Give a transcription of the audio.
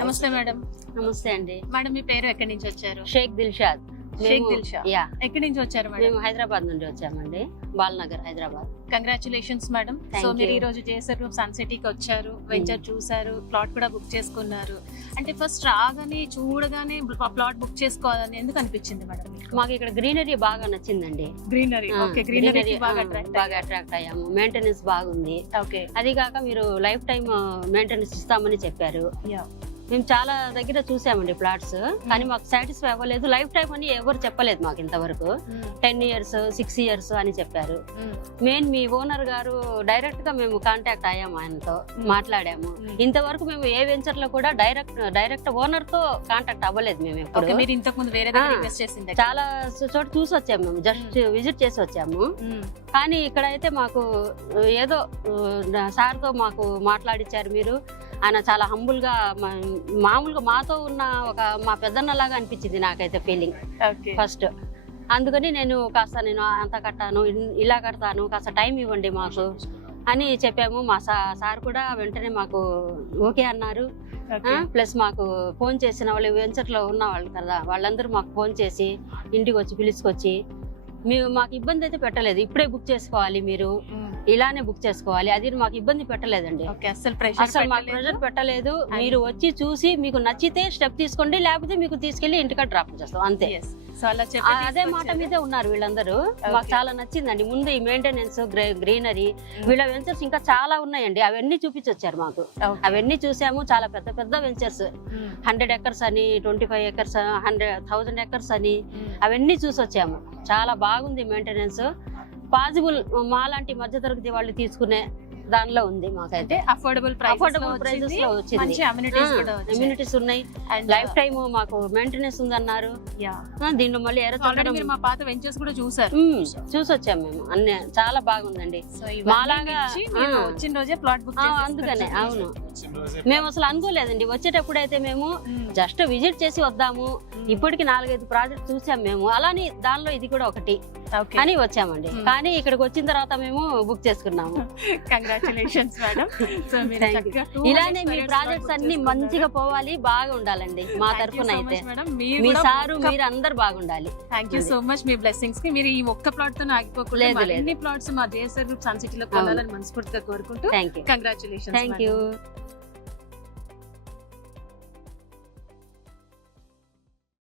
నమస్తే మేడం. నమస్తే అండి. మేడం మీ పేరు ఎక్కడి నుంచి వచ్చారు? షేక్ దిల్షాద్. యా. ఎక్కడి నుంచి వచ్చారు మేడం? మేము హైదరాబాద్ నుండి వచ్చామండి, Balanagar Hyderabad. Congratulations madam. So మీరు ఈ రోజు జేసర్ గ్రూప్ సన్ సిటీకి వచ్చారు, వెంచర్ చూసారు, ప్లాట్ కూడా బుక్ చేసుకున్నారు. అంటే ఫస్ట్ రాగానే చూడగానే ప్లాట్ బుక్ చేసుకోవాలని ఎందుకు అనిపించింది మేడం? మాకు ఇక్కడ గ్రీనరీ బాగా నచ్చిందండి. Greenery, okay. గ్రీనరీ బాగా అట్రాక్ట్ అయ్యాము. మెయింటెనెన్స్ బాగుంది. ఓకే. అది కాక మీరు లైఫ్ టైం మెయింటెనెన్స్ ఇస్తామని చెప్పారు. యా. మేము చాలా దగ్గర చూసామండి ప్లాట్స్, కానీ మాకు సాటిస్ఫై అవ్వలేదు. లైఫ్ టైం అని ఎవరు చెప్పలేదు మాకు ఇంతవరకు. 10 years 6 years అని చెప్పారు. మెయిన్ మీ ఓనర్ గారు డైరెక్ట్ గా మేము కాంటాక్ట్ అయ్యాము, ఆయనతో మాట్లాడాము. ఇంతవరకు మేము ఏ వెంచర్ లో కూడా డైరెక్ట్ ఓనర్ తో కాంటాక్ట్ అవ్వలేదు మేము ఎప్పుడు. మీరు ఇంతకు ముందు వేరే ఇన్వెస్ట్ చేసింది? చాలా చోట చూసి వచ్చాము, మేము జస్ట్ విజిట్ చేసి వచ్చాము. కానీ ఇక్కడైతే మాకు ఏదో సార్ తో మాకు మాట్లాడిచ్చారు మీరు. ఆయన చాలా హంబుల్ గా, మామూలుగా మాతో ఉన్న ఒక మా పెద్దన్నలాగా అనిపించింది నాకైతే ఫీలింగ్ ఫస్ట్. అందుకని నేను అంత కట్టాను, ఇలా కడతాను, కాస్త టైం ఇవ్వండి మాకు అని చెప్పాము. మా సార్ కూడా వెంటనే మాకు ఓకే అన్నారు. ప్లస్ మాకు ఫోన్ చేసిన వాళ్ళు, వెంచర్ లో ఉన్న వాళ్ళు కదా, వాళ్ళందరూ మాకు ఫోన్ చేసి ఇంటికి వచ్చి పిలుచుకొచ్చి మాకు ఇబ్బంది అయితే పెట్టలేదు. ఇప్పుడే బుక్ చేసుకోవాలి, మీరు ఇలానే బుక్ చేసుకోవాలి, అది మాకు ఇబ్బంది పెట్టలేదండి. అసలు మాకు ప్రెషర్ పెట్టలేదు. మీరు వచ్చి చూసి మీకు నచ్చితే స్టెప్ తీసుకోండి, లేకపోతే మీకు తీసుకెళ్లి ఇంటికి డ్రాప్ చేస్తాం, అంతే. అదే మాట మీదే ఉన్నారు వీళ్ళందరూ. మాకు చాలా నచ్చిందండి. ముందు ఈ మెయింటెనెన్స్, గ్రీనరీ, వీళ్ళ వెంచర్స్ ఇంకా చాలా ఉన్నాయండి, అవన్నీ చూపించొచ్చారు మాకు. అవన్నీ చూసాము. చాలా పెద్ద పెద్ద వెంచర్స్, 100 acres అని, 25 acres, 100,000 acres అని, అవన్నీ చూసి వచ్చాము. చాలా బాగుంది మెయింటెనెన్స్. పాసిబుల్ మాలాంటి మధ్యతరగతి వాళ్ళు తీసుకునే దానిలో ఉంది. మాకైతే అఫోర్డబుల్ ప్రైసెస్ లో వచ్చింది. అమ్యూనిటీస్ ఉన్నాయి, లైఫ్ టైమ్ మాకు మెయింటెనెన్స్ ఉందన్నారు. దీంట్లో మళ్ళీ మా పాత వెంచర్స్ కూడా చూసొచ్చాము మేము. అన్ని చాలా బాగుందండి. మాలాగా వచ్చిన రోజే ప్లాట్ బుక్. అందుకనే అవును, మేము అసలు అనుకోలేదండి. వచ్చేటప్పుడు అయితే మేము జస్ట్ విజిట్ చేసి వద్దాము, ఇప్పటికి 4-5 ప్రాజెక్ట్ చూసాం మేము. అలానే దానిలో ఇది కూడా ఒకటి అని వచ్చామండి. కానీ ఇక్కడికి వచ్చిన తర్వాత మేము బుక్ చేసుకున్నాము. Congratulations madam. ఇలానే మీ ప్రాజెక్ట్స్ అన్ని మంచిగా పోవాలి, బాగా ఉండాలండి. మా తరఫున అయితే మీ సారు మీరు అందరు బాగుండాలి. Thank you so much. Me blessings కి మీరు ఈ ఒక్క ప్లాట్ తో ఆగిపోకూడదు, అన్ని ప్లాట్స్ మా జేఎస్ఆర్ గ్రూప్ సన్ సిటీలో కొనాలని మనస్ఫూర్తిగా కోరుకుంటూ. Thank you. Congratulations. Thank you.